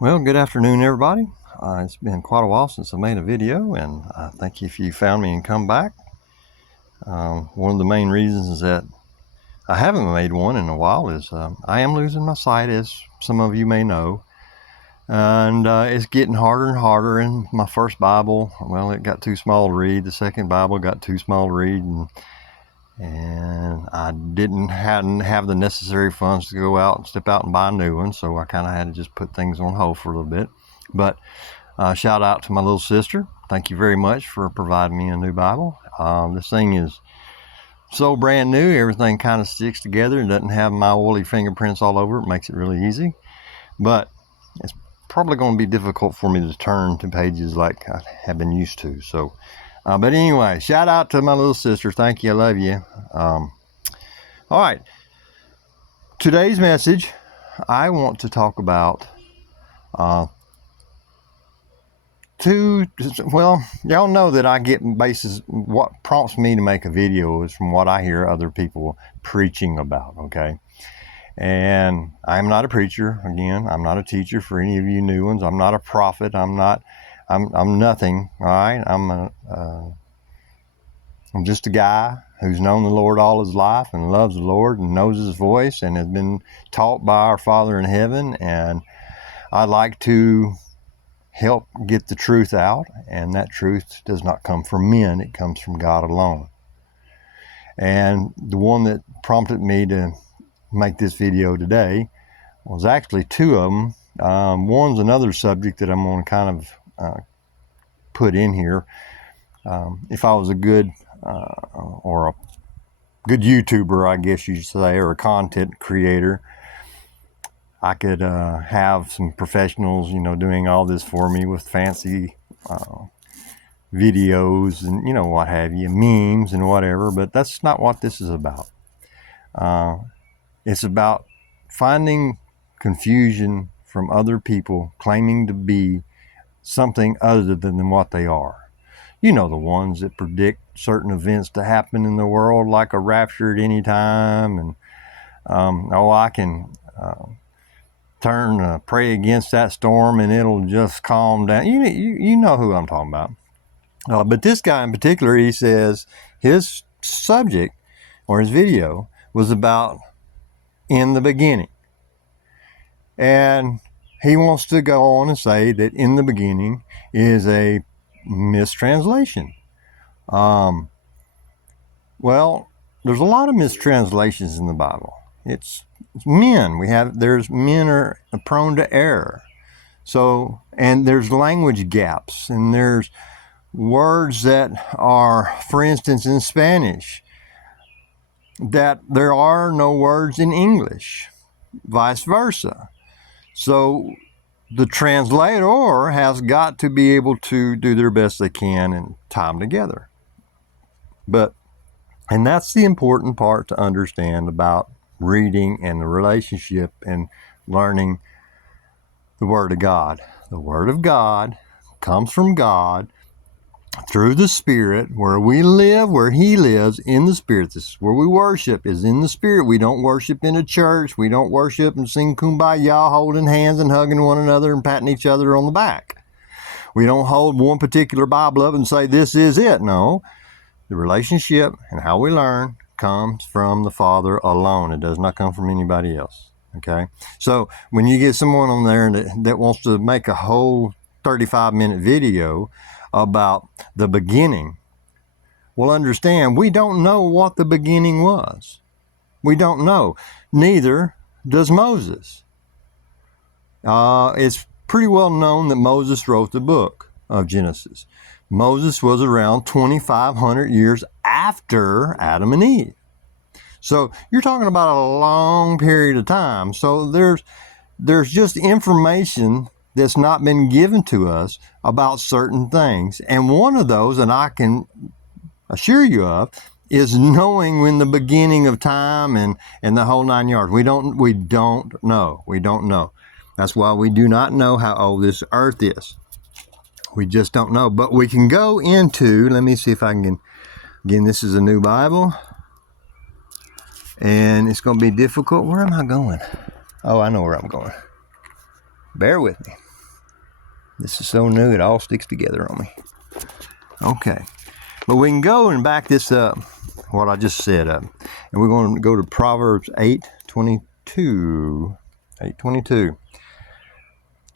Well, good afternoon, everybody. It's been quite a while since I made a video, and thank you if you found me and come back. One of the main reasons that I haven't made one in a while is I am losing my sight, as some of you may know, and it's getting harder and harder. And my first Bible, well, it got too small to read. The second Bible got too small to read, and I hadn't have the necessary funds to go out and step out and buy a new one, so I kind of had to just put things on hold for a little bit. But shout out to my little sister. Thank you very much for providing me a new Bible. This thing is so brand new, everything kind of sticks together and doesn't have my oily fingerprints all over it. Makes it really easy, but it's probably going to be difficult for me to turn to pages like I have been used to. So but anyway, shout out to my little sister. Thank you. I love you. All right. Today's message, I want to talk about y'all know that I get basis, what prompts me to make a video is from what I hear other people preaching about, okay? And I'm not a preacher. Again, I'm not a teacher for any of you new ones. I'm not a prophet. I'm nothing, all right? I'm just a guy who's known the Lord all his life and loves the Lord and knows his voice and has been taught by our Father in heaven. And I like to help get the truth out, and that truth does not come from men. It comes from God alone. And the one that prompted me to make this video today was actually two of them. One's another subject that I'm going to kind of put in here. If I was a good or a good YouTuber, I guess you'd say, or a content creator, I could have some professionals, doing all this for me with fancy videos and, what have you, memes and whatever, but that's not what this is about. It's about finding confusion from other people claiming to be something other than what they are. The ones that predict certain events to happen in the world, like a rapture at any time, and I can pray against that storm and it'll just calm down. You know who I'm talking about. But this guy in particular, he says his subject or his video was about in the beginning. And he wants to go on and say that in the beginning is a mistranslation. Well, there's a lot of mistranslations in the Bible. It's men. Men are prone to error. So, and there's language gaps, and there's words that are, for instance, in Spanish, that there are no words in English, vice versa. So the translator has got to be able to do their best they can and tie them together. And that's the important part to understand about reading and the relationship and learning the Word of God. The Word of God comes from God through the Spirit, where we live, where He lives, in the Spirit. This is where we worship, is in the Spirit. We don't worship in a church. We don't worship and sing kumbaya, holding hands and hugging one another and patting each other on the back. We don't hold one particular Bible up and say, this is it. No. The relationship and how we learn comes from the Father alone. It does not come from anybody else. Okay? So when you get someone on there that wants to make a whole 35-minute video about the beginning, well, understand, we don't know what the beginning was. We don't know. Neither does Moses. It's pretty well known that Moses wrote the book of Genesis. Moses was around 2,500 years after Adam and Eve. So you're talking about a long period of time. So there's just information that's not been given to us about certain things. And one of those, and I can assure you of, is knowing when the beginning of time and the whole 9 yards. We don't know. We don't know. That's why we do not know how old this earth is. We just don't know. But we can go into, let me see if I can, again, this is a new Bible. And it's going to be difficult. Where am I going? Oh, I know where I'm going. Bear with me. This is so new, it all sticks together on me. Okay. But we can go and back this up, what I just said up. And we're going to go to Proverbs 8:22. 8:22.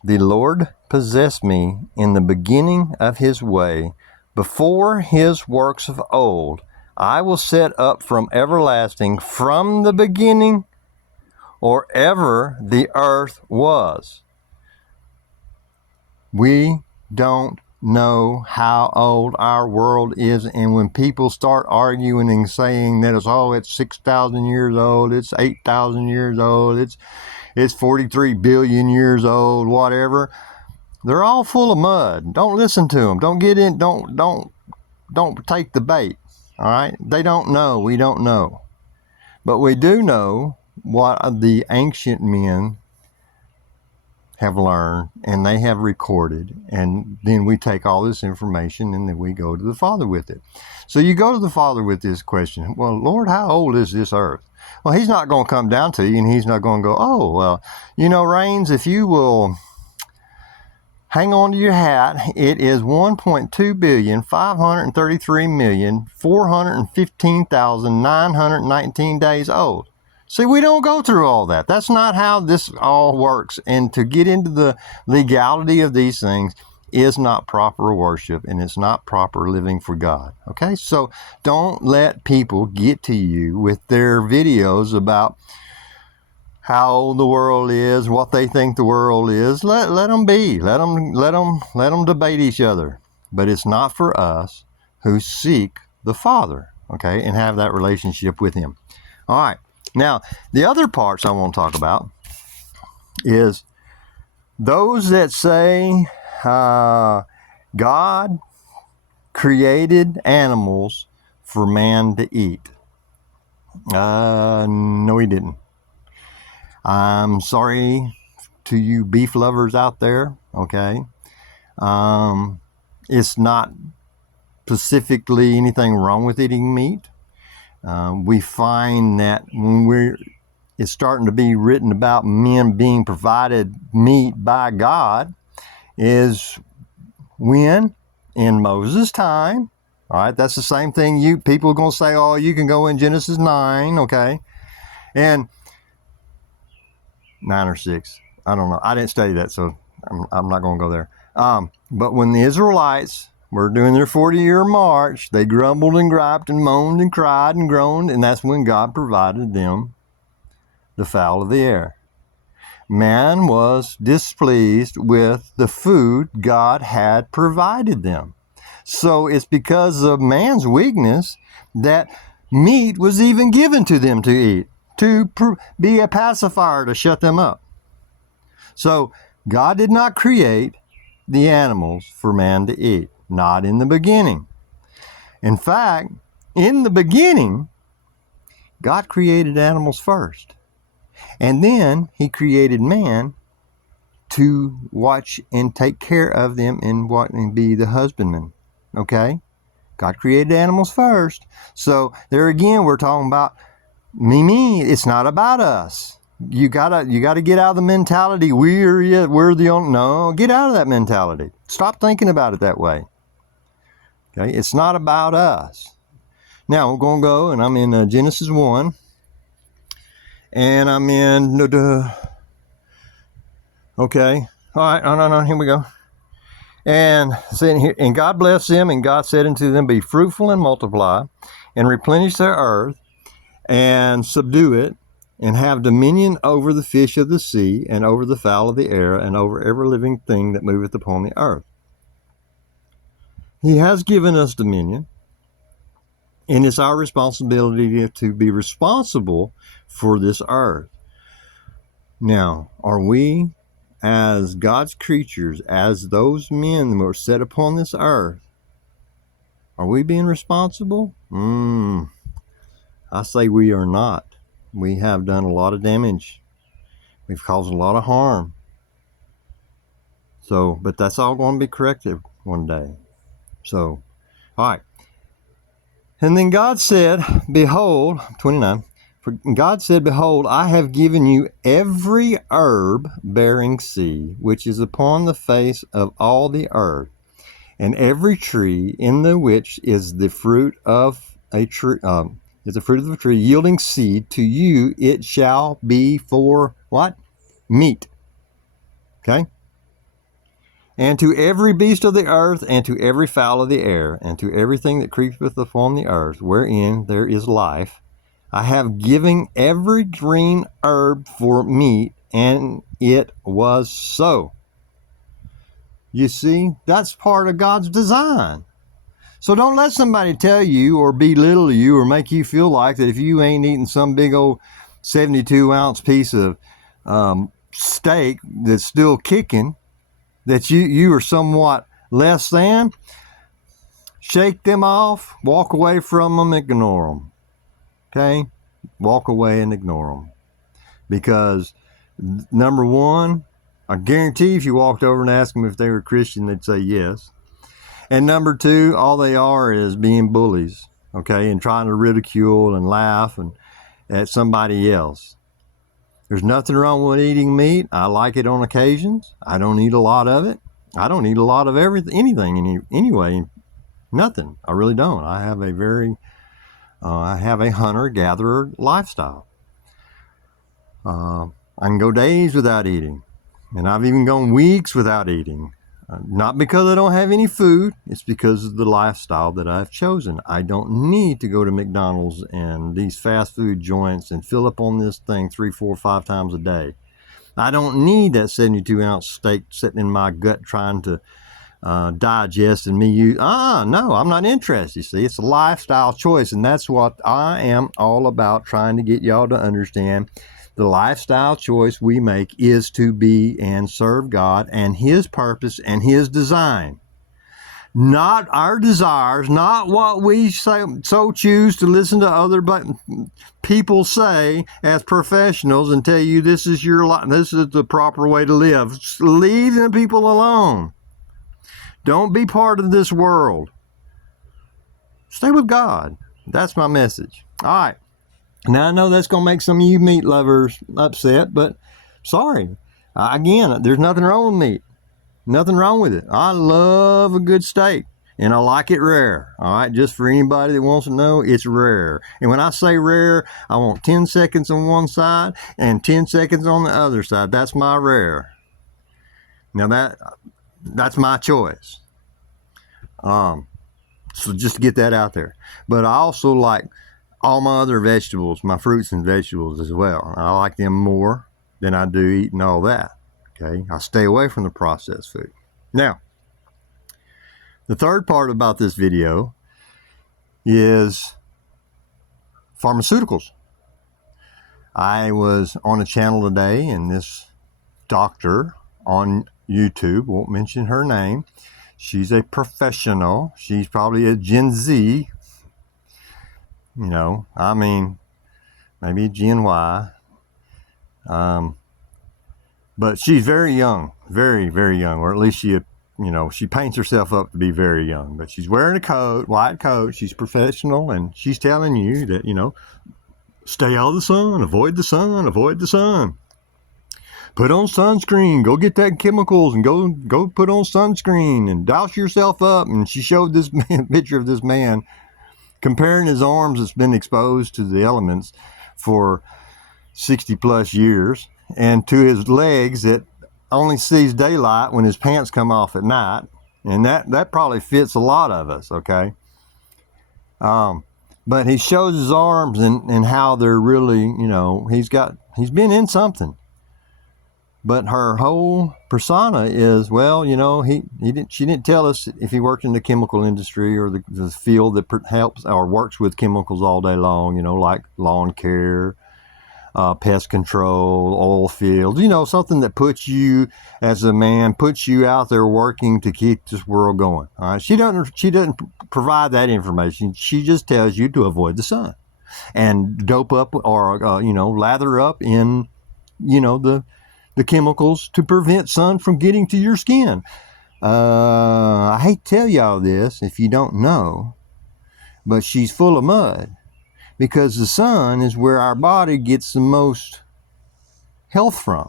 The Lord possessed me in the beginning of his way, before his works of old. I will set up from everlasting, from the beginning, or ever the earth was. We don't know how old our world is, and when people start arguing and saying that it's 6,000 years old, it's 8,000 years old, it's 43 billion years old, whatever, they're all full of mud. Don't listen to them. Don't get in. Don't take the bait. All right. They don't know. We don't know, but we do know what the ancient men have learned and they have recorded, and then we take all this information and then we go to the Father with it. So you go to the Father with this question, well, Lord, how old is this earth? Well, he's not going to come down to you and he's not going to go, oh, well, Rains, if you will hang on to your hat, it is 1.2,533,415,919 days old. See, we don't go through all that. That's not how this all works. And to get into the legality of these things is not proper worship, and it's not proper living for God. Okay? So don't let people get to you with their videos about how old the world is, what they think the world is. Let them be. Let them debate each other. But it's not for us who seek the Father, okay, and have that relationship with him. All right. Now, the other parts I want to talk about is those that say God created animals for man to eat. No, he didn't. I'm sorry to you beef lovers out there, okay? It's not specifically anything wrong with eating meat. We find that when it's starting to be written about men being provided meat by God is when, in Moses' time, all right, that's the same thing people are going to say, oh, you can go in Genesis 9, okay? And 9 or 6, I don't know. I didn't study that, so I'm not going to go there. But when the Israelites were doing their 40-year march, they grumbled and griped and moaned and cried and groaned, and that's when God provided them the fowl of the air. Man was displeased with the food God had provided them. So it's because of man's weakness that meat was even given to them to eat, to be a pacifier, to shut them up. So God did not create the animals for man to eat. Not in the beginning. In fact, in the beginning, God created animals first. And then he created man to watch and take care of them and be the husbandman. Okay? God created animals first. So there again, we're talking about me. It's not about us. You gotta get out of the mentality, we're the only. No, get out of that mentality. Stop thinking about it that way. Okay, it's not about us. Now we're going to go, and I'm in Genesis 1, and I'm in okay. All right, no, here we go. And saying here, and God blessed them, and God said unto them, be fruitful and multiply, and replenish the earth, and subdue it, and have dominion over the fish of the sea, and over the fowl of the air, and over every living thing that moveth upon the earth. He has given us dominion, and it's our responsibility to be responsible for this earth. Now, are we, as God's creatures, as those men that were set upon this earth, are we being responsible? I say we are not. We have done a lot of damage. We've caused a lot of harm. So, but that's all going to be corrected one day. So, all right. And then God said, behold, 29, God said, behold, I have given you every herb bearing seed, which is upon the face of all the earth, and every tree in the which is the fruit of a tree, is the fruit of a tree yielding seed. To you it shall be for what? Meat. Okay? And to every beast of the earth, and to every fowl of the air, and to everything that creepeth upon the earth, wherein there is life, I have given every green herb for meat, and it was so. You see, that's part of God's design. So don't let somebody tell you or belittle you or make you feel like that if you ain't eating some big old 72-ounce piece of steak that's still kicking, that you are somewhat less than. Shake them off, walk away from them, ignore them. Okay? Walk away and ignore them. Because, number one, I guarantee if you walked over and asked them if they were Christian, they'd say yes. And number two, all they are is being bullies, okay, and trying to ridicule and laugh at somebody else. There's nothing wrong with eating meat. I like it on occasions. I don't eat a lot of it. I don't eat a lot of anything anyway. Nothing. I really don't. I have a hunter-gatherer lifestyle. I can go days without eating, and I've even gone weeks without eating. Not because I don't have any food, it's because of the lifestyle that I've chosen. I don't need to go to McDonald's and these fast food joints and fill up on this thing 3, 4, 5 times a day. I don't need that 72-ounce steak sitting in my gut trying to digest and no, I'm not interested. You see, it's a lifestyle choice, and that's what I am all about, trying to get y'all to understand. The lifestyle choice we make is to be and serve God and His purpose and His design. Not our desires, not what we so choose to listen to other people say as professionals and tell you this is your life, this is the proper way to live. Leave the people alone. Don't be part of this world. Stay with God. That's my message. All right. Now, I know that's going to make some of you meat lovers upset, but sorry. Again, there's nothing wrong with meat. Nothing wrong with it. I love a good steak, and I like it rare. All right, just for anybody that wants to know, it's rare. And when I say rare, I want 10 seconds on one side and 10 seconds on the other side. That's my rare. Now, that's my choice. So just to get that out there. But I also like all my other vegetables, my fruits and vegetables as well. I like them more than I do eating all that. Okay, I stay away from the processed food. Now, the third part about this video is pharmaceuticals. I was on a channel today, and this doctor on YouTube, won't mention her name, she's a professional. She's probably a Gen Z. Maybe Gen Y. But she's very young, very, very young, or at least she paints herself up to be very young. But she's wearing a coat, white coat. She's professional, and she's telling you that, stay out of the sun, avoid the sun, avoid the sun. Put on sunscreen, go get that chemicals and go put on sunscreen and douse yourself up. And she showed this picture of this man comparing his arms that's been exposed to the elements for 60 plus years and to his legs that only sees daylight when his pants come off at night. And that probably fits a lot of us, okay? But he shows his arms and how they're really, he's been in something. But her whole persona is, she didn't tell us if he worked in the chemical industry or the field that helps or works with chemicals all day long, like lawn care, pest control, oil fields, something that puts you as a man, puts you out there working to keep this world going. All right. She doesn't provide that information. She just tells you to avoid the sun and dope up or, lather up in, the chemicals to prevent sun from getting to your skin. I hate to tell y'all this if you don't know, but she's full of mud. because the sun is where our body gets the most health from.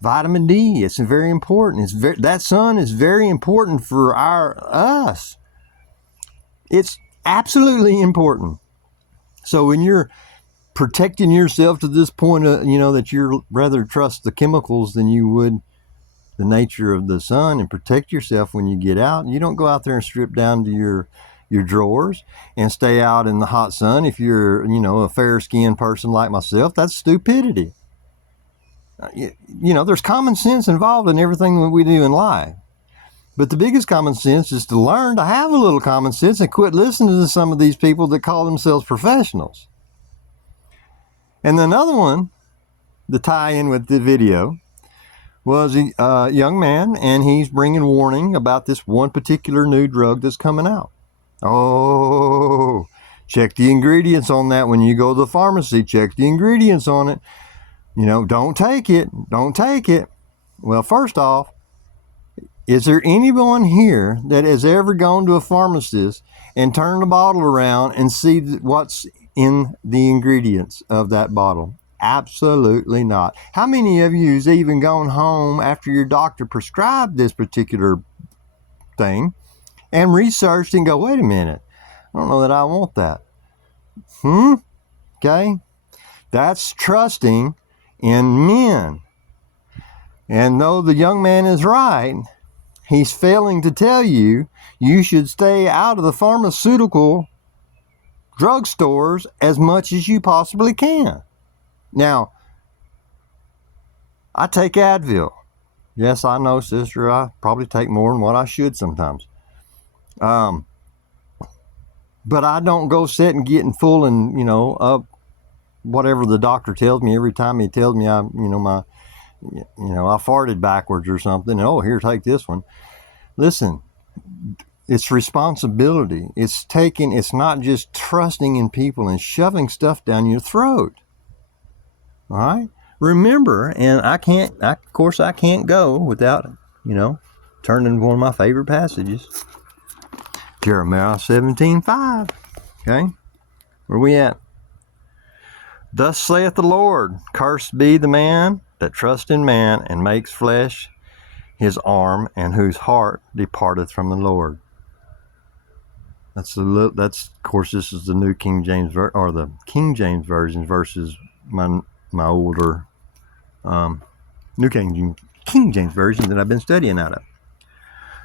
Vitamin D, it's very important. That sun is very important for us. It's absolutely important. So when you're protecting yourself to this point, that you're rather trust the chemicals than you would the nature of the sun, and protect yourself when you get out. You don't go out there and strip down to your drawers and stay out in the hot sun. If you're, a fair-skinned person like myself, that's stupidity. There's common sense involved in everything that we do in life. But the biggest common sense is to learn to have a little common sense and quit listening to some of these people that call themselves professionals. And another one, the tie-in with the video, was a young man, and he's bringing warning about this one particular new drug that's coming out. Oh, check the ingredients on that when you go to the pharmacy. Check the ingredients on it. Don't take it. Don't take it. Well, first off, is there anyone here that has ever gone to a pharmacist and turned the bottle around and see what's in the ingredients of that bottle? Absolutely not. How many of you has even gone home after your doctor prescribed this particular thing and researched and go, wait a minute, I don't know that I want that. Okay? That's trusting in men. And though the young man is right, he's failing to tell you should stay out of the pharmaceutical drugstores as much as you possibly can. Now, I take Advil. Yes, I know, sister, I probably take more than what I should sometimes. But I don't go sit and getting full and, up whatever the doctor tells me every time he tells me I farted backwards or something. Oh, here, take this one. Listen, it's responsibility. It's not just trusting in people and shoving stuff down your throat. All right? Remember, and I can't go without, turning to one of my favorite passages. Jeremiah 17:5. Okay? Where we at? Thus saith the Lord, cursed be the man that trusts in man and makes flesh his arm, and whose heart departeth from the Lord. That's of course, this is the New King James or the King James version versus my older New King James version that I've been studying out of.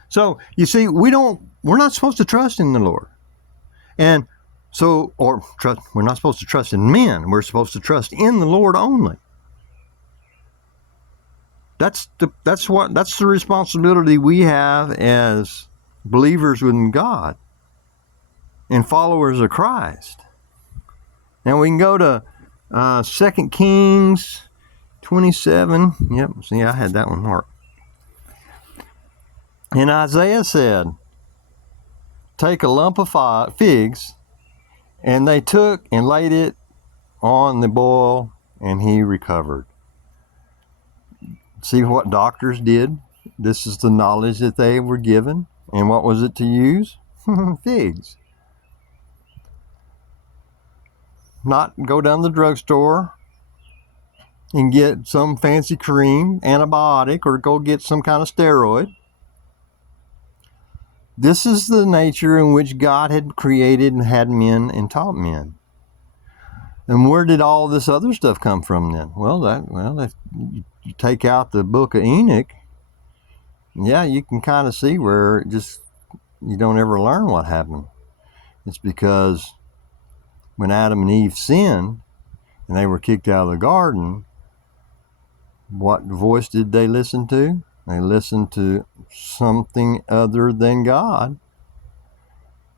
So you see, we're not supposed to trust in the Lord, and we're not supposed to trust in men. We're supposed to trust in the Lord only. That's the responsibility we have as believers in God and followers of Christ. And we can go to 2 Kings 27. Yep, see, I had that one marked. And Isaiah said, take a lump of figs, and they took and laid it on the boil, and he recovered. See what doctors did? This is the knowledge that they were given. And what was it to use? Figs. Not go down to the drugstore and get some fancy cream, antibiotic, or go get some kind of steroid. This is the nature in which God had created and had men and taught men. And where did all this other stuff come from then? If you take out the book of Enoch, yeah, you can kind of see where you don't ever learn what happened. It's because when Adam and Eve sinned and they were kicked out of the garden, what voice did they listen to? They listened to something other than God.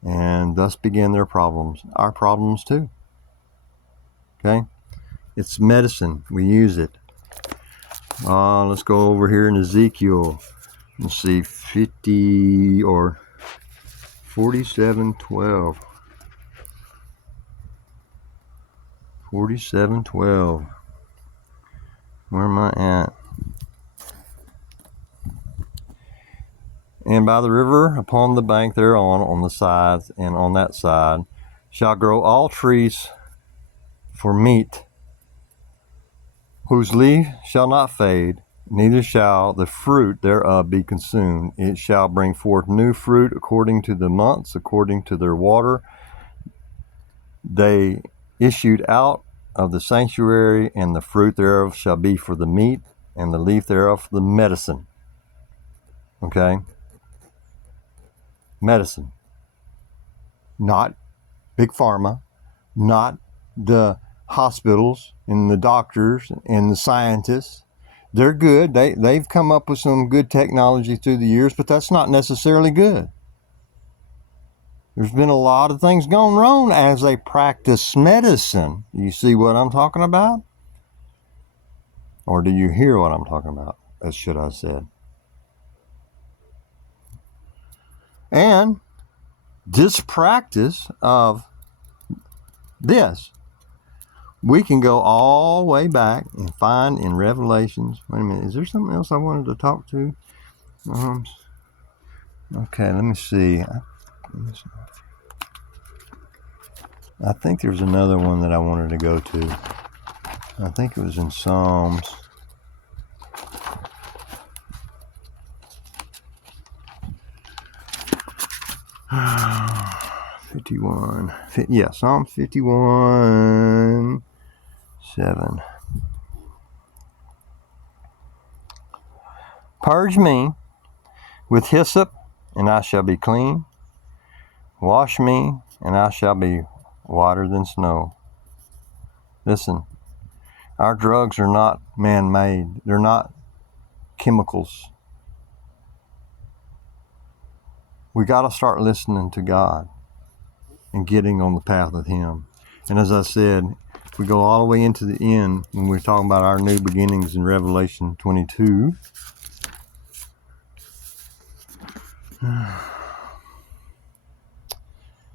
And thus began their problems. Our problems too. Okay? It's medicine. We use it. Let's go over here in Ezekiel. Let's see, 50 or 47:12. 47:12. Where am I at? And by the river upon the bank thereon, on the sides, and on that side, shall grow all trees for meat, whose leaf shall not fade, neither shall the fruit thereof be consumed. It shall bring forth new fruit according to the months, according to their water. They issued out of the sanctuary, and the fruit thereof shall be for the meat, and the leaf thereof for the medicine. Okay? Medicine. Not big pharma, not the hospitals and the doctors and the scientists. They're good. They've come up with some good technology through the years, but that's not necessarily good. There's been a lot of things gone wrong as they practice medicine. You see what I'm talking about? Or do you hear what I'm talking about? As should I said. And this practice of this, we can go all the way back and find in Revelations. Wait a minute, is there something else I wanted to talk to? Okay, let me see. I think there's another one that I wanted to go to. I think it was in Psalms. Psalm 51, 7. Purge me with hyssop, and I shall be clean. Wash me, and I shall be whiter than snow. Listen, our drugs are not man-made. They're not chemicals. We got to start listening to God and getting on the path with Him. And as I said, we go all the way into the end when we're talking about our new beginnings in Revelation 22.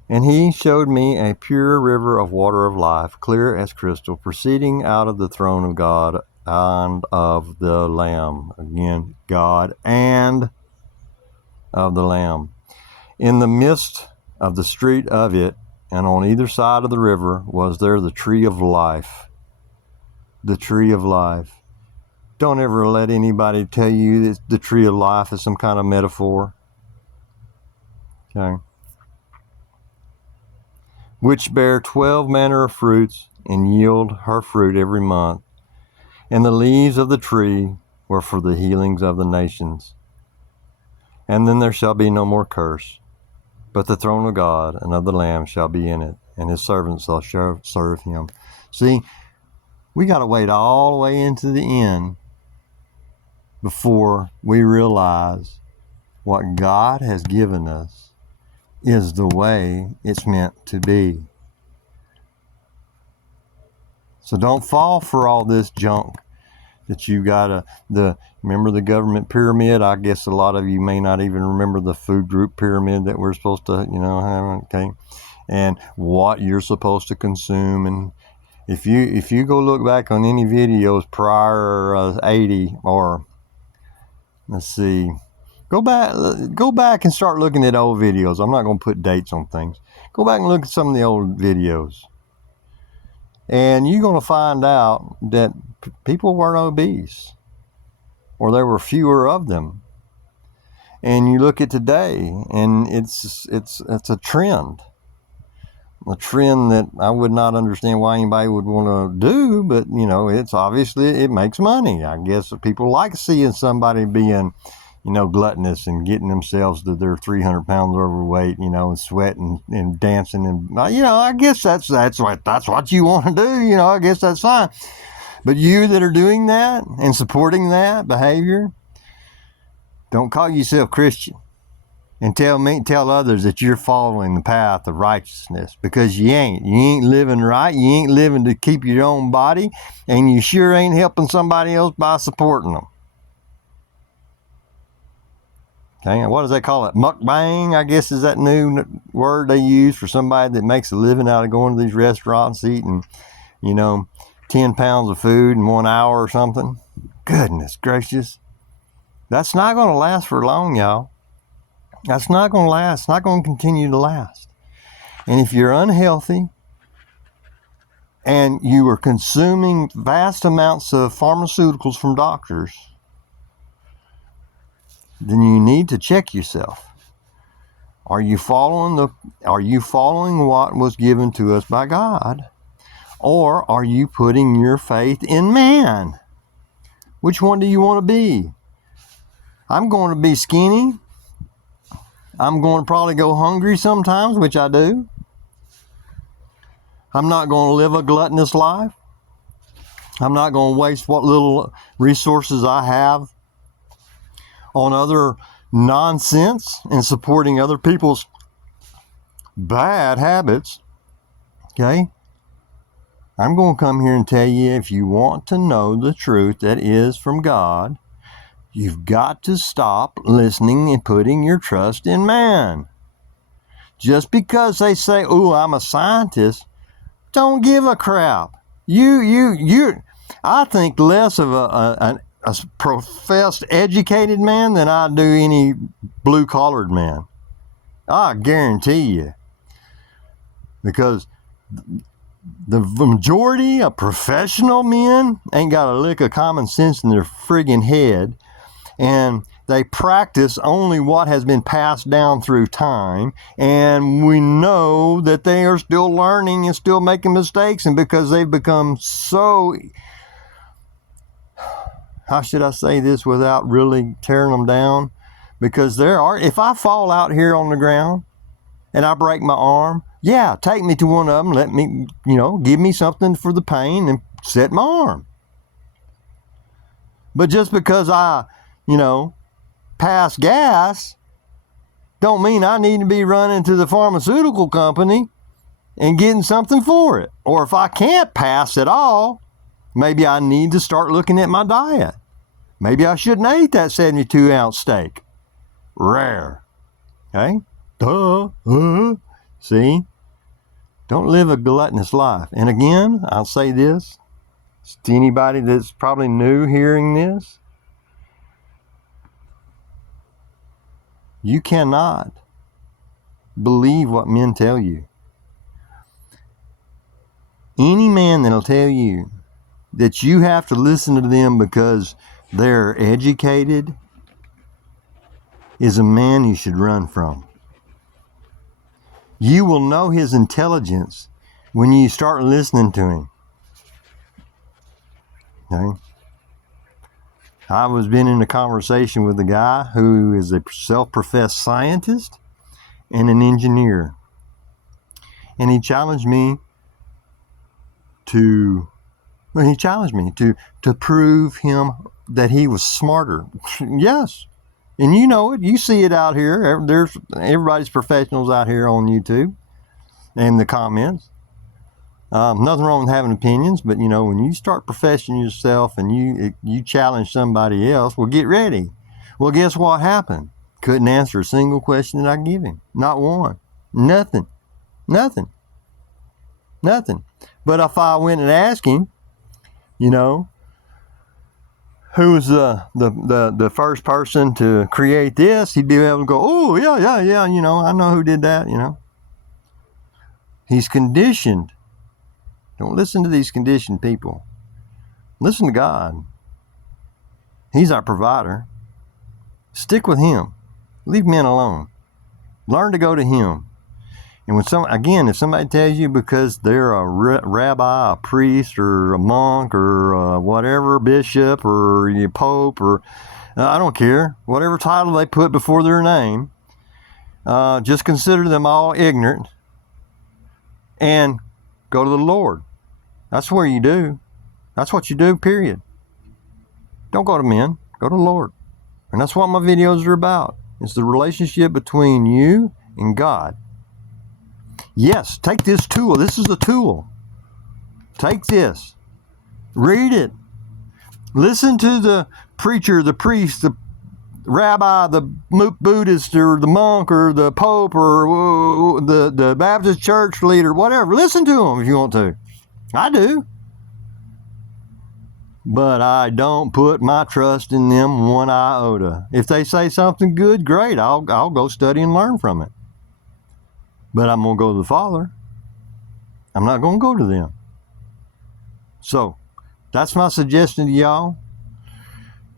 And He showed me a pure river of water of life, clear as crystal, proceeding out of the throne of God and of the Lamb. Again, God and of the Lamb. In the midst of the street of it, and on either side of the river, was there the tree of life. The tree of life. Don't ever let anybody tell you that the tree of life is some kind of metaphor. Okay. Which bare 12 manner of fruits, and yield her fruit every month. And the leaves of the tree were for the healings of the nations. And then there shall be no more curse, but the throne of God and of the Lamb shall be in it, and His servants shall serve Him. See, we got to wait all the way into the end before we realize what God has given us is the way it's meant to be. So don't fall for all this junk that you got remember the government pyramid? I guess a lot of you may not even remember the food group pyramid that we're supposed to, have, okay? And what you're supposed to consume. And if you go look back on any videos prior 80 or, let's see, go back and start looking at old videos. I'm not going to put dates on things. Go back and look at some of the old videos. And you're going to find out that people weren't obese, or there were fewer of them. And you look at today, and it's a trend that I would not understand why anybody would want to do, but it's obviously it makes money. I guess people like seeing somebody being, gluttonous and getting themselves to their 300 pounds overweight, and sweating and dancing, and I guess that's what you want to do. I guess that's fine. But you that are doing that and supporting that behavior, don't call yourself Christian and tell others that you're following the path of righteousness, because you ain't. You ain't living right. You ain't living to keep your own body, and you sure ain't helping somebody else by supporting them. Okay, and what does they call it? Mukbang, I guess, is that new word they use for somebody that makes a living out of going to these restaurants, eating, 10 pounds of food in 1 hour or something. Goodness gracious. That's not going to last for long, y'all. That's not going to last. It's not going to continue to last. And if you're unhealthy and you are consuming vast amounts of pharmaceuticals from doctors, then you need to check yourself. Are you following what was given to us by God? Or are you putting your faith in man? Which one do you want to be? I'm going to be skinny. I'm going to probably go hungry sometimes, which I do. I'm not going to live a gluttonous life. I'm not going to waste what little resources I have on other nonsense and supporting other people's bad habits. Okay? I'm going to come here and tell you, if you want to know the truth that is from God, you've got to stop listening and putting your trust in man. Just because they say, "Oh, I'm a scientist," don't give a crap. I think less of a professed educated man than I do any blue-collared man. I guarantee you. Because the majority of professional men ain't got a lick of common sense in their friggin' head, and they practice only what has been passed down through time, and we know that they are still learning and still making mistakes, and because they've become so, how should I say this without really tearing them down? Because if I fall out here on the ground and I break my arm, yeah, take me to one of them, let me, give me something for the pain and set my arm. But just because I, pass gas, don't mean I need to be running to the pharmaceutical company and getting something for it. Or if I can't pass at all, maybe I need to start looking at my diet. Maybe I shouldn't eat that 72-ounce steak. Rare. Okay? See? Don't live a gluttonous life. And again, I'll say this to anybody that's probably new hearing this. You cannot believe what men tell you. Any man that'll tell you that you have to listen to them because they're educated is a man you should run from. You will know his intelligence when you start listening to him. Okay? I was been in a conversation with a guy who is a self-professed scientist and an engineer. And he challenged me to prove him that he was smarter. Yes. And you know it. You see it out here. Everybody's professionals out here on YouTube and the comments. Nothing wrong with having opinions, but when you start professing yourself and you challenge somebody else, well, get ready. Well, guess what happened? Couldn't answer a single question that I give him. Not one. Nothing. But if I went and asked him, who was the first person to create this, he'd be able to go, "Oh, yeah, I know who did that, He's conditioned. Don't listen to these conditioned people. Listen to God. He's our provider. Stick with him. Leave men alone. Learn to go to him. And if somebody tells you because they're a rabbi, a priest, or a monk, or whatever, bishop, or a pope, or I don't care, whatever title they put before their name, just consider them all ignorant and go to the Lord. That's where you do. That's what you do, period. Don't go to men. Go to the Lord. And that's what my videos are about. It's the relationship between you and God. Yes, take this tool. This is a tool. Take this. Read it. Listen to the preacher, the priest, the rabbi, the Buddhist, or the monk, or the pope, or the Baptist church leader, whatever. Listen to them if you want to. I do. But I don't put my trust in them one iota. If they say something good, great. I'll go study and learn from it. But I'm going to go to the Father. I'm not going to go to them. So that's my suggestion to y'all.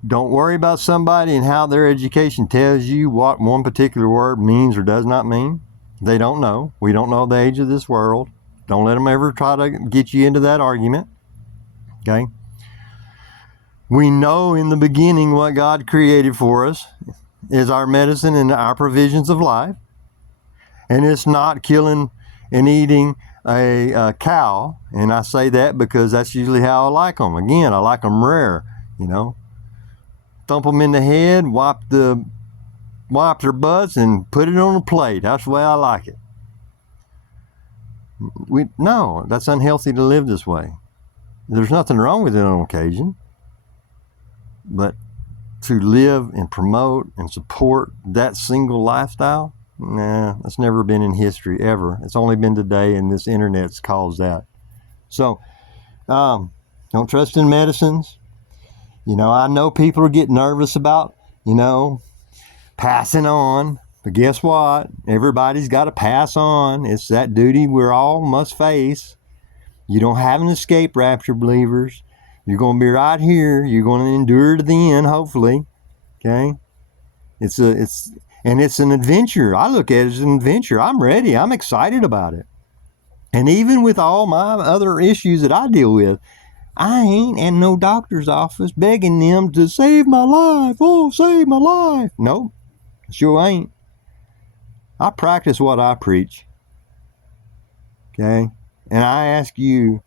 Don't worry about somebody and how their education tells you what one particular word means or does not mean. They don't know. We don't know the age of this world. Don't let them ever try to get you into that argument. Okay? We know in the beginning what God created for us is our medicine and our provisions of life. And it's not killing and eating a cow. And I say that because that's usually how I like them. Again, I like them rare, you know. Thump them in the head, wipe their butts, and put it on a plate. That's the way I like it. No, that's unhealthy to live this way. There's nothing wrong with it on occasion. But to live and promote and support that single lifestyle, nah, that's never been in history, ever. It's only been today, and this internet's caused that. So, don't trust in medicines. You know, I know people are getting nervous about, passing on. But guess what? Everybody's got to pass on. It's that duty we all must face. You don't have an escape, rapture believers. You're going to be right here. You're going to endure to the end, hopefully. Okay? It's an adventure. I look at it as an adventure. I'm ready. I'm excited about it. And even with all my other issues that I deal with, I ain't in no doctor's office begging them to save my life. Oh, save my life. Nope, sure ain't. I practice what I preach. Okay? And I ask you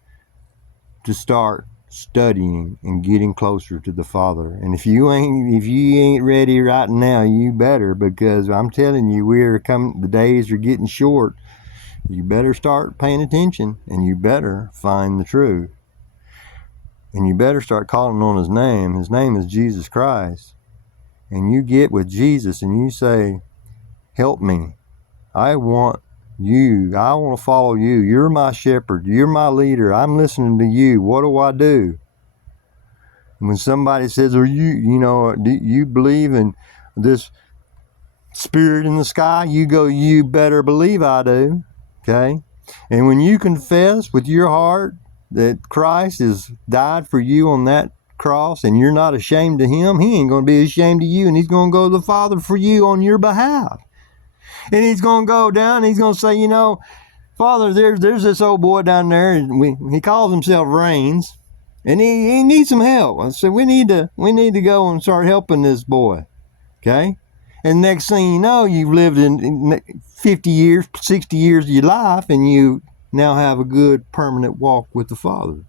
to start studying and getting closer to the Father. And if you ain't ready right now, you better, because I'm telling you, the days are getting short. You better start paying attention, and you better find the truth. And you better start calling on His name. His name is Jesus Christ. And you get with Jesus and you say, help me. I want you. I want to follow you. You're my shepherd. You're my leader. I'm listening to you. What do I do? And when somebody says, do you believe in this spirit in the sky? You go, you better believe I do. Okay? And when you confess with your heart that Christ has died for you on that cross and you're not ashamed of Him, He ain't going to be ashamed of you, and He's going to go to the Father for you on your behalf. And He's going to go down and He's going to say, Father, there's this old boy down there, and he calls himself Reigns, and he needs some help. I said, we need to go and start helping this boy. Okay? And next thing you know, you've lived in 50 years, 60 years of your life, and you now have a good permanent walk with the Father.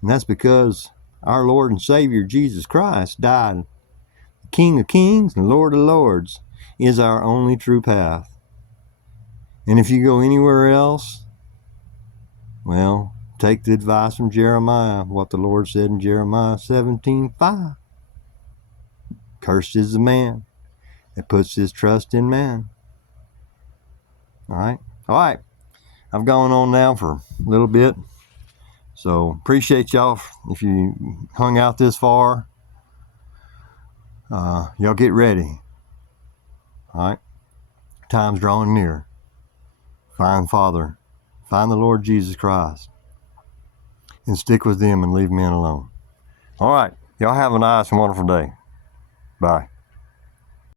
And that's because our Lord and Savior Jesus Christ died. The King of Kings and Lord of Lords is our only true path. And if you go anywhere else, well, take the advice from Jeremiah, what the Lord said in Jeremiah 17:5. Cursed is the man that puts his trust in man. All right. I've gone on now for a little bit. So appreciate y'all if you hung out this far. Y'all get ready. All right. Time's drawing near. Find Father. Find the Lord Jesus Christ. And stick with them and leave men alone. All right. Y'all have a nice and wonderful day. Bye.